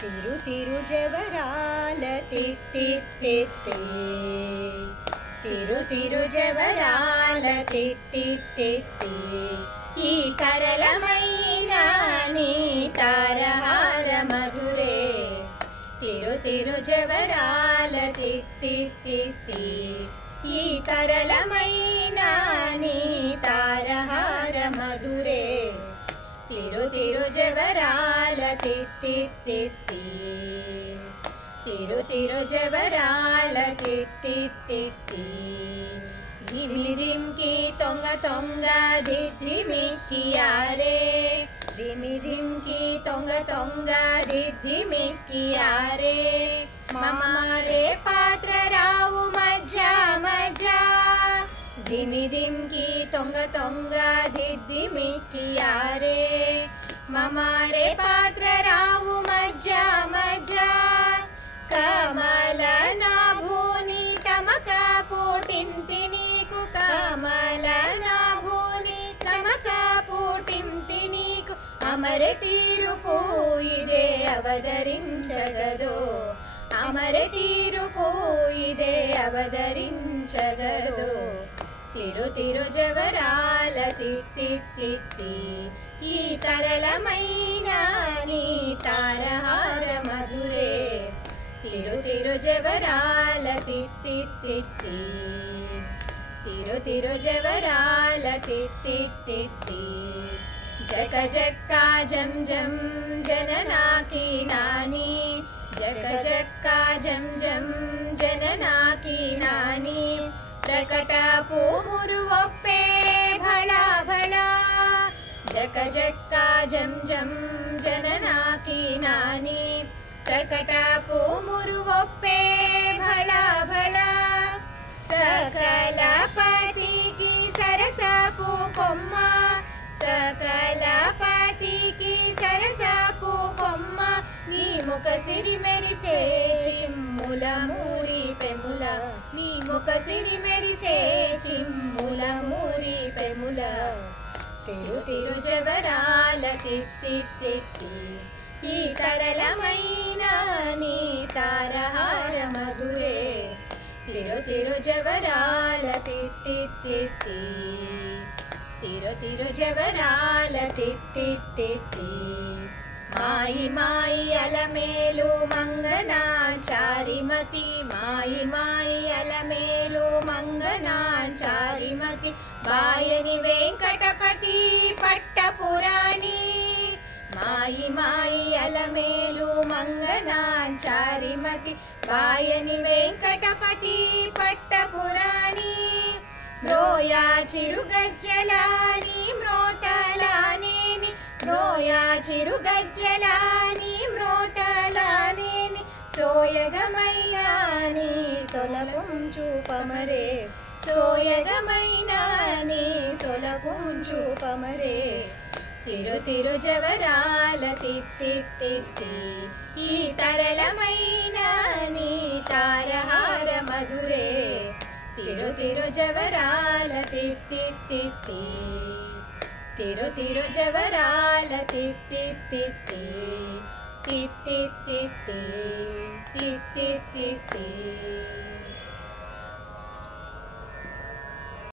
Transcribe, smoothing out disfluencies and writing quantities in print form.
తిరు తిరు జవరాల తిత్తిత్తిత్తి తిరు తిరు జవరాల తిత్తిత్తిత్తి ఈ కరళమైన నీ తారహార మధురే తిరు తిరు జవరాల తిత్తిత్తిత్తి ఈ తరళమైన నీ తారహార మధురే తిరు తిరు జవరాల తిత్తిత్తిత్తి తిరు తిరు జవరాల తిత్తిత్తిత్తి ధిమిరింకి తొంగ తొంగ ధిద్ధిమిక్కియారే ధిమిరింకి తొంగ తొంగ ధిద్ధిమిక్కియారే మమారే పాత్ర రావు మజ్జా మజ్జా ధిమిదింకి తొంగ తొంగ ధిద్ధిమిక్కియారే మమారే పాత్ర రావు మజ్జా మజ్జా కమల నాభూని తమక పూటింతి నీకు కమల నాభూని తమక పూటింతి నీకు అమర తీరుపు ఇదే అవతరించగదో అమర తీరుపు ఇదే అవతరించగదో తిరు తిరు జవరాల తిత్తిత్తిత్తి ఈ తరళమైన నీ తారహార మధురే తిరు తిరు జవరాల తిత్తిత్తిత్తి తిరు తిరు జవరాల తిత్తిత్తిత్తి జక జక్కా జం జం జననాకి నాని జక జక్కా జం జం జననాకి నాని ప్రకట పూమురువొప్పే భళా భళా జక జక్కా జం జం జననాకి నాని ప్రకట పూమురువొప్పే భళా భళా సకల పతికి సరసపు కొమ్మ సకల పతికి సరసపు కొమ్మ నీ ముఖ సిరి మెరిసే చిమ్ముల మూరి పెముల నీ ముఖ సిరి మెరిసే చిమ్ముల మూరి పెముల తిరు తిరు జవరాల తిత్తిత్తిత్తి ఈ తరళమైన నీ తారహార మధురే తిరు తిరు జవరాల తిత్తిత్తిత్తి తిరు తిరు జవరాల తిత్తిత్తిత్తి మాయి మాయి అలమేలు మంగనాచారిమతి మాయి మాయి అలమేలు మంగనాచారిమతి బాయని వెంకటపతి పట్టపురాణి మాయి మాయి అలమేలు మంగనాచారిమతి బాయని వెంకటపతి పట్టపురాణి మ్రోయా చిరుగజ్జలాని మ్రోతలానేని మ్రోయా చిరుగజ్జలాని మ్రోతలానేని సోయగమయ్యాని సొలపుంచూపమరే సోయగమైనాని సొలపుంచూపమరే తిరు తిరు జవరాల తిత్తిత్తిత్తి ఈ తరళమైన నీ తారహార మధురే తిరు తిరు జవరాల తిత్తిత్తిత్తి తిరు తిరు జవరాల తిత్తిత్తిత్తి తిత్తిత్తిత్తి తిత్తిత్తిత్తి